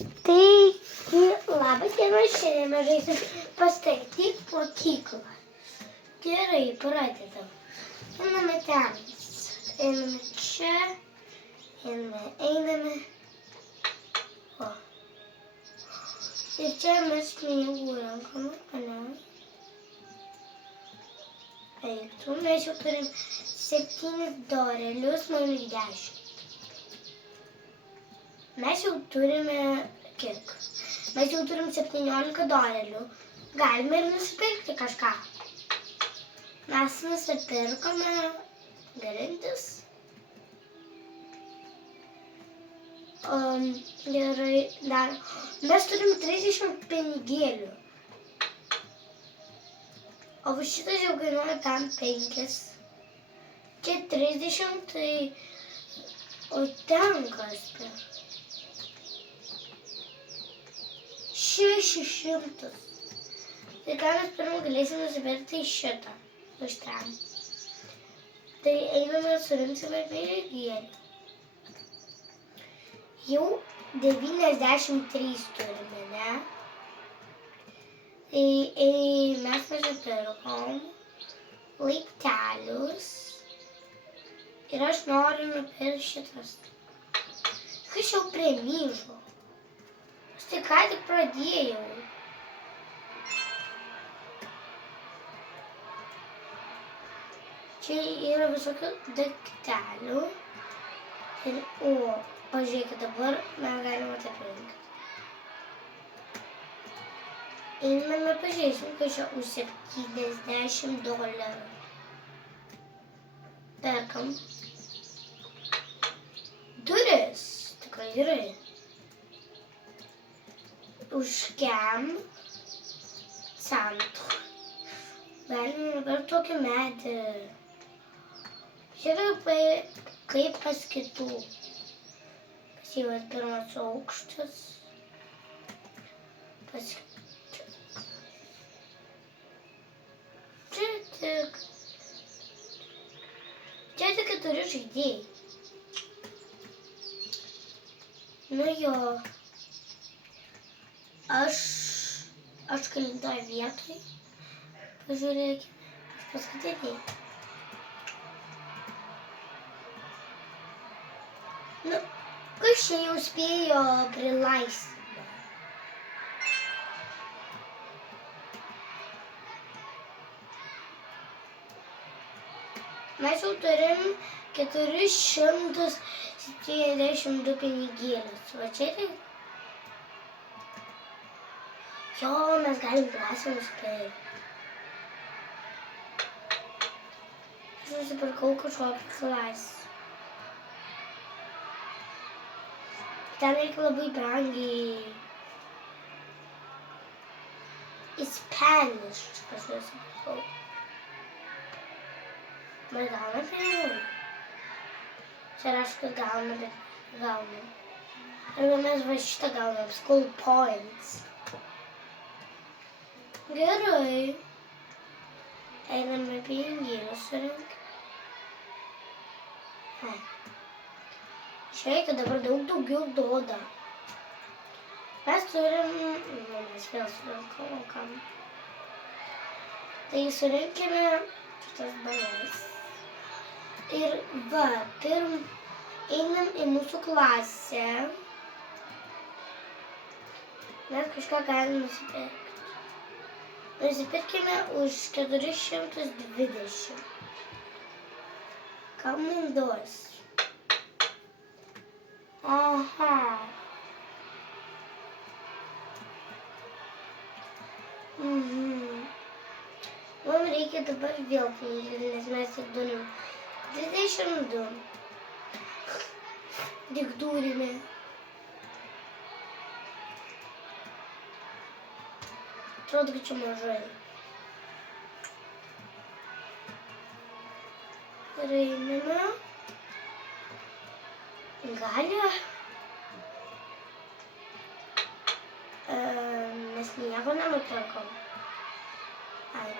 Taigi, labas dienas, šiandien mes žaisim pastatyk mokyklą. Gerai, pradedam. Einame ten. Einame čia. Einame. O. Ir čia mes pinigų renkame, ane? Eiktų, mes jau turim 7 dolerius, man 10. Mes jau turime kiek? Mes jau turim 17 dolerių. Galime ir nusipirkti kažką. Mes nusipirkome garintis. Gerai, dar. Mes turim 30 pinigėlių. O šitas jau kainuoja tam 5. Čia 30, tai... O ten kas per? 600. Tai ką mes pirmą galėsim nusipirkti šitą. Už ten. Tai einame surinksime pinigėlį. Jau 93 turime, ne? Mes nusipirkom laiptelius ir aš noriu nupirkti šitas. Kas jau primyžo? Aš tai ką tik pradėjau. Čia yra visokių daiktelių. Ir, pažiūrėkit, dabar mes galime taip rinkti. Einame pažiūrėsim, kad čia už 70 dolerių. Perkam. Duris. Tikrai gerai. Už kem centų. Galime nupirkti tokį medį. Žiūrėk, kaip pas kitų. Pas jau pirmas aukštas. Pas Čia tik 4 žaidėjai. Nu jo. Aš kelintoj vietoj. Pažiūrėkime. Paskutiniai. Nu, kas čia jau spėjo prilaisvinti? Mes jau turim 472 pinigėlius. Va čia tai? Jo, mes galim klasę nusipirkti. Aš nusipirkau kažkokį klasę. Ten reikia labai brangiai. Ispaniš aš nusipirkau. Mes gauname pinigų. Čia reiškia, kad gauname, bet gauname. Arba mes va šitą gauname, school points. Gerai. Einame pinigėlius surinkti. Žiūrėkit, dabar daug daugiau duoda. Mes turim... Mes vėl surinkam. Tai surinkime šitas balės. Ir va, einam į mūsų klasę. Mes kažką galim nusipirkti. Nusipirkime už 420. Ką mums duos? Aha. Mums reikia dabar vėl pinigėlių, nes mes tik turim 22. Tik turime. Atrodo, kad čia mažai. Ir einame. Gali. Mes nieko nenupirkom. Ai.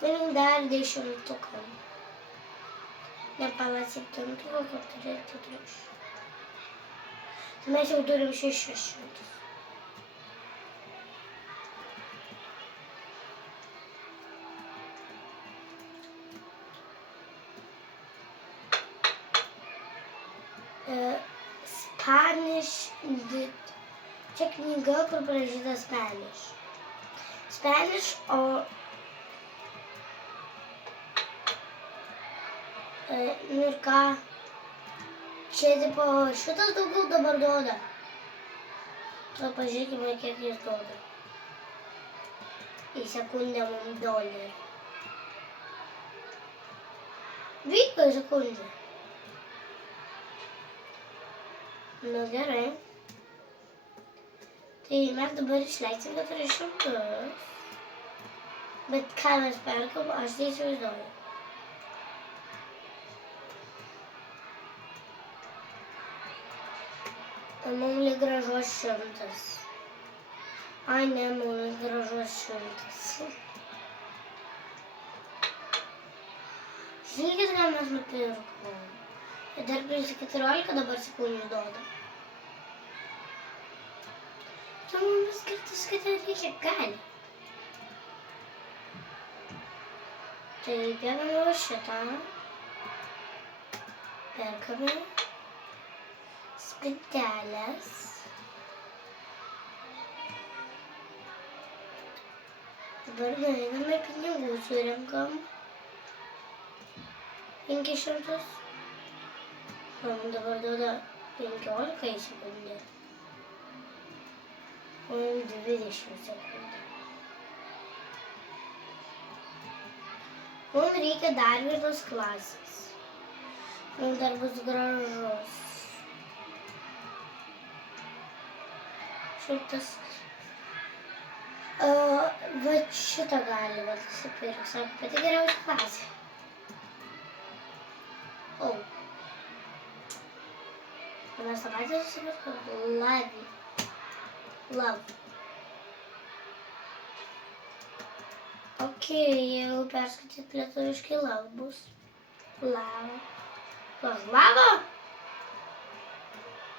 Turim dar 10. Ne pala 7, kad turėtų triukšmą. Mes jau turim 600. Spanish lit. Čia knyga, kur parašyta Spanish. Spanish, o ir ką? Čia tipo šitas daugiau dabar duoda. To pažiūrėkime, kiek jis duoda. Į sekundę mums $1. Vyko į sekundę. Nu gerai. Tai mes dabar išleisim 400. Bet ką mes perkam, aš neįsivaizduoju. Mums lyg gražuos 100. Ai ne, mums gražuos 100. Žiūrėkit, ką mes nupirkom. Dar prieš 14 dabar sekundžių duoda. Čia mums skirtis, kad reikia gali. Tai perkame šitą. Perkame spintelės. Dabar nueiname pinigų surinkam. 500. Dabar duoda 15 į sekundę. O 20 sekundžių. Mums reikia dar vienos klasės. Mums dar bus gražus. Šitas. Va šitą galima nusipirkti. Sako, pati geriausia klasė. O. Mes tą patį susipirkam. Love. Ok, jeigu perskaityt lietuviškai love bus. Lava. Lava?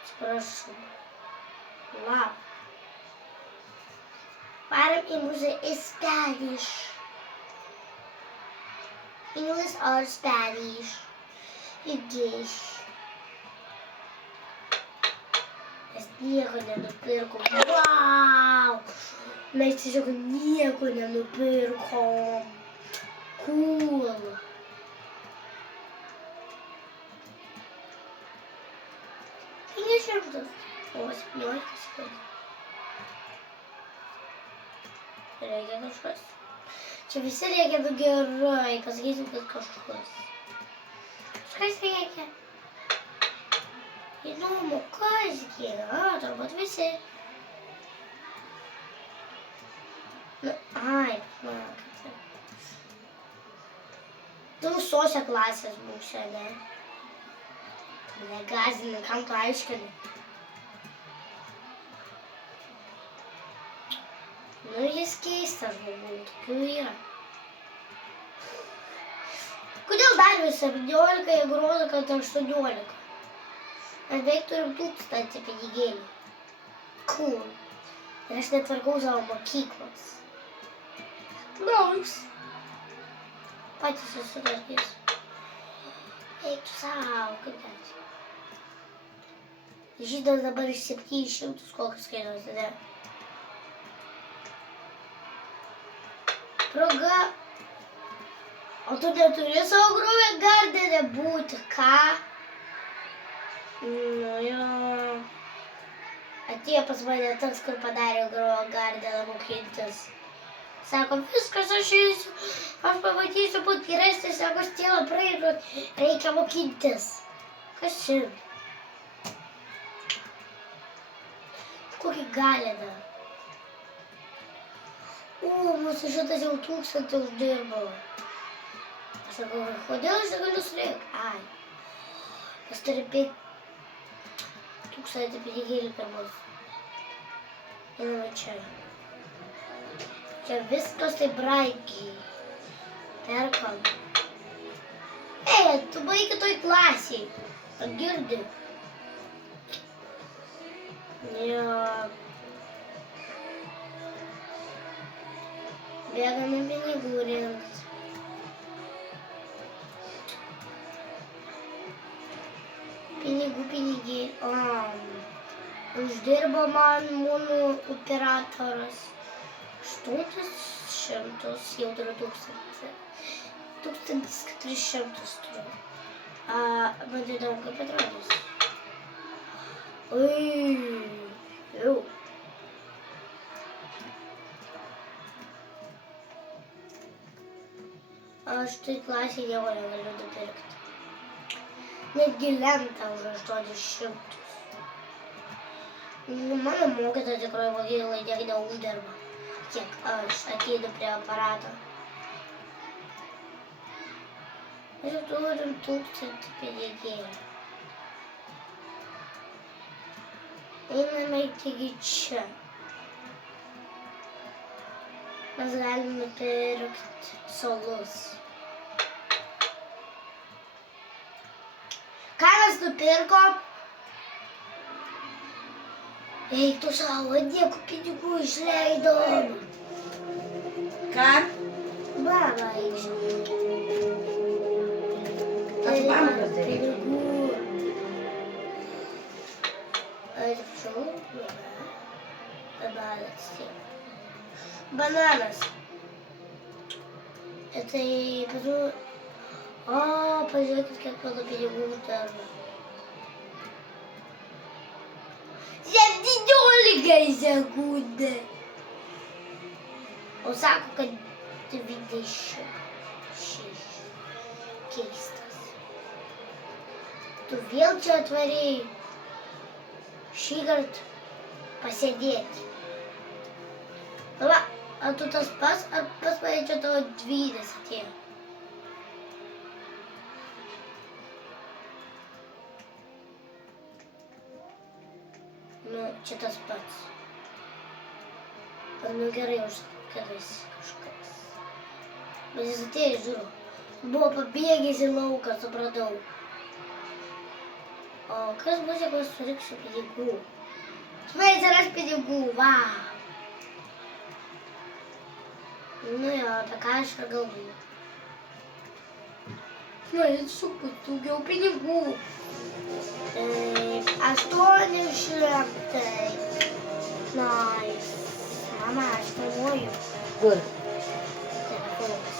Atsiprašau. Love. Varam į muziką Spanish. English or Spanish. English. Mes nieko nenupirkom. Wow! Mes tiesiog nieko nenupirkom. Cool. $500. O, 17 sekundžių. Reikia kažkas. Čia visi reikia gerai. Pasakysim, kad kažkas. Kažkas reikia. Įdomu, kasgi. Turbūt visi. Ai, kad. Tu visose klasės būsi, ne? Negazini, kam tu aiškini? Nu, jis keistas galbūt, tokių yra. Kodėl dar vis 17, jeigu rodo, kad 18? Mes beveik turim 1000 pinigėlių. Cool. Ir aš netvarkau savo mokyklos. Brauks. Patys susitvarkys. Eik tu savo, kaip ten. Žydas dabar iš 700 kokius kainuosi, ne? Proga. O tu neturi savo Grove Gardene būti, ką? Nu jo. Atėjo pas mane tas, kur padarė Grove Gardeną mokintis. Sako, viskas aš eisiu, aš pamatysiu būt geresnis, sako, aš tėvą praeinu, reikia mokintis. Kas čia? Kokį galėdą. Mūsų šitas jau 1000 uždirbo. Aš sakau, kodėl aš negaliu surinkti? Ai. Mes turi 5000 pinigėlių per mus. Einame čia. Čia viskas taip brangiai. Perkam. Tu baigi kitoj klasiai. Girdi. Bėgame pinigų rinkti. Pinigėlį. Uždirbo man mūnų operatorius 800, jau turiu 1400 turiu. Man įdomu, kaip atrodys. Jau. Aš tai klasiai nieko negaliu nupirkti. Netgi lentą už 800. Mano mokytoja tikrai mokyklai tiek neuždirba, kiek aš ateinu prie aparato. Mes jau turim 1000 pinigėlių. Einame iki čia. Mes galime nupirkti solus. Ką mes nupirkom? Eik tu savo, dėkų pinigų išleidom. Ką? Baba išleidom. Tas bankas tai. Pinigų. Atsiprašau, bananas. Bananas. Tai, pažiūrėkit, kiek mano pinigų darbo. 17 sekundė. O sako, kad 26. Keistas. Tu vėl čia atvarėjai šį kartą pasėdėti. Va, ar tu tas pas, ar pas mane čia tavo dvynės atėjo? Nu, čia tas pats. Nu gerai, užkadais kažkas. Bet jis atėjo, žiūriu. Buvo pabėgęs į lauką, supratau. O kas bus, jeigu aš suriksiu pinigų? Man atsiras pinigų, vau. Nu jo, apie ką aš ir galvoju. Man suku daugiau pinigų. 800. Nice. Mama, aš filmuoju. Kur? Telefonas.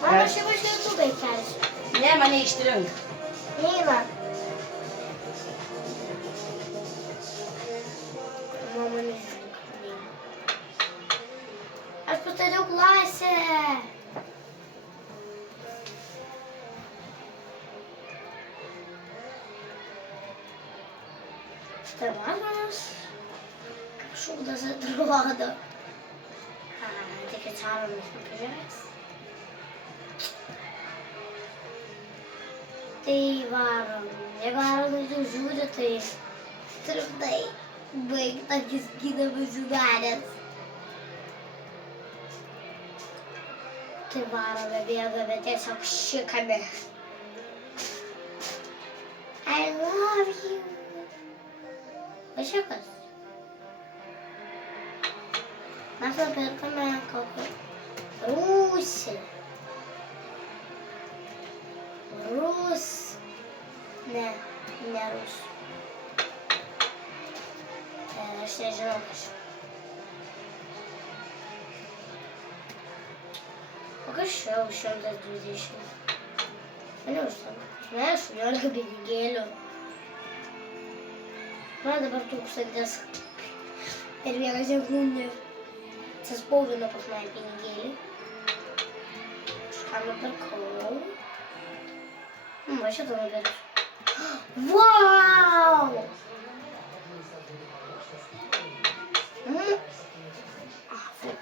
Mama, šiaip aš YouTube'ai kelsiu. Ne, mane ištrink. Neina. Mama nežinau, kad neina. Aš pastatau klasę. Štai manas. Kaip šūdas atrodo. Tik atsaromės pažiūrės. Tai varom. Jeigu varom, tu žiūri, tai trumpai baigtakis gydamas sudaręs. Tai varome, bėgame, tiesiog šikame. I love you. Važiukas. Mes nupirkome kokį rūsį. Ne rusų. Aš nežinau kažką. O kas čia už 120? Mane užsako. Ne, 18 pinigėlių. Man dabar 1000 per vieną sekundę. Atsispaudino pas mane pinigėlį. Kažką nupirkau. Va šitą nupirksiu. Vau!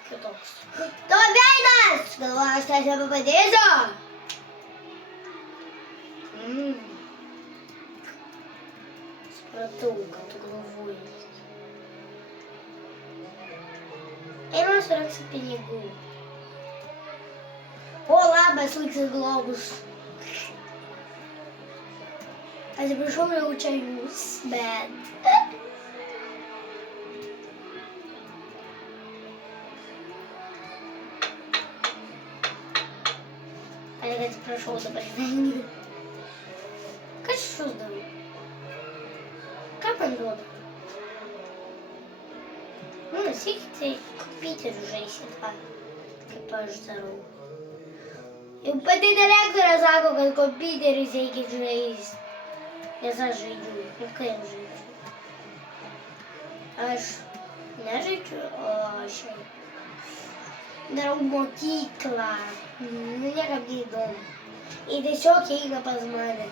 Kitoks. Tavo veidas! Galvoju, aš tave nepapadėsiu. Supratau, kad tu galvoji. Einam surinkti pinigų. O, labas, liksis globus. Atsiprašau, jau čia jūs, bet... Kad atsiprašau dabar žvengiu. Kas aš uždaviau? Ką man duoda? Nu, sėkite kompiuteriu žaisit, va, kaip aš darau. Jau pati direktorė sako, kad kompiuteriu sėkit žaisti. Nes aš žaidžiu. Nu, kaip žaidžiu? Aš nežaidžiu, o aš darau mokyklą. Nu, niekam neįdomu. Ir tiesiog eina pas mane.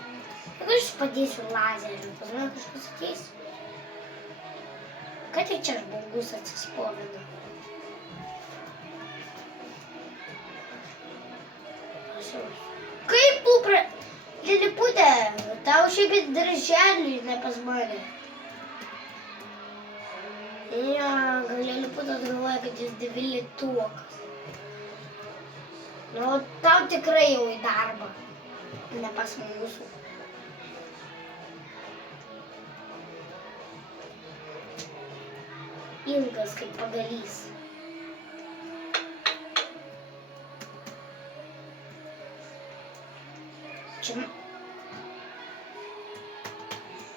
Juk aš padėsiu lazerių, pas mane kažkas ateis. Ką tik čia žmogus atsispovino? Kaip tu Liliputė, tau šiaip į darželį, ne pas mane. Ja, gal Liliputė galvoja, kad jis dvyliktokas. Nu, tau tikrai jau į darbą, ne pas mūsų. Ilgas kaip pagalys. Čia...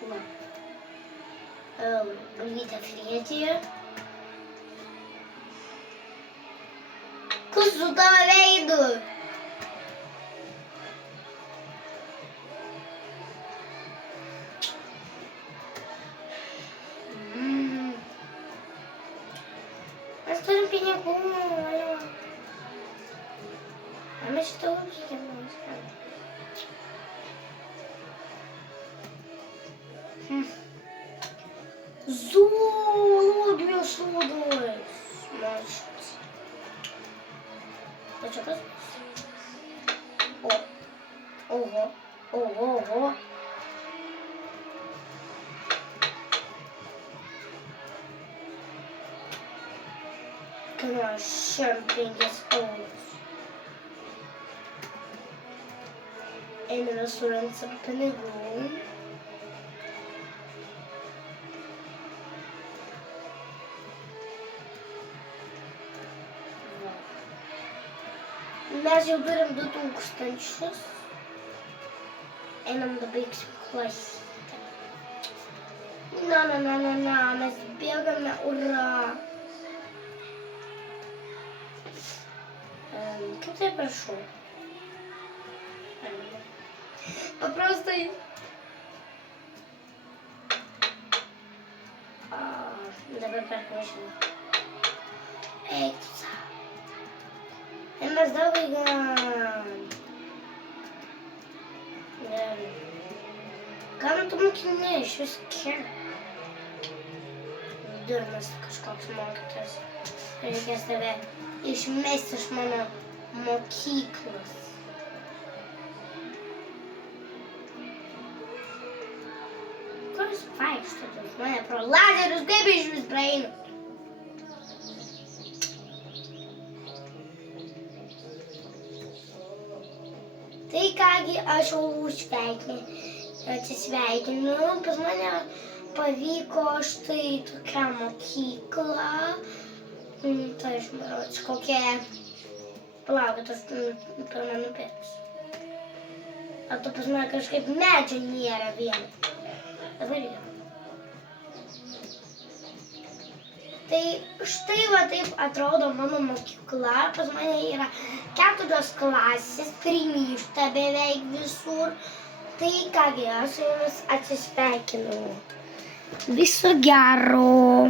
Va. Galvytė frietėje. Kas su tavo veidu? Mes turim pinigų, alio. A mes šitą užkėm. Zoologijos sodas. Mažas. O čia kas? Oho. Kainuoja 5 eurus. Einame surengti pinigų. Mes jau turim 2000. Einam dabaigsim klasę. Na, mes bėgame, ura. Kaip tai prašau? Paprastai. Dabar perklausime. Eik tu savo. Mes daug įgam. Kam tu mokini iš vis kiek? Durnas kažkoks mokytas. Reikės tave išmesti iš mano mokyklos. Kur jūs vaikštote? Mane pro lazerius kaip iš vis praeinu? Tai kągi, aš jau atsisveikinu. Pas mane pavyko štai tokia mokykla. Tai aš maročiu kokia... Palaukit, aš pirmą nupirksiu. O tu pas mane kažkaip medžio nėra vieno. Dabar yra. Tai štai va taip atrodo mano mokykla. Pas mane yra 4 klasės, primyšta beveik visur. Tai kągi, aš su jumis atsisveikinu. Viso gero.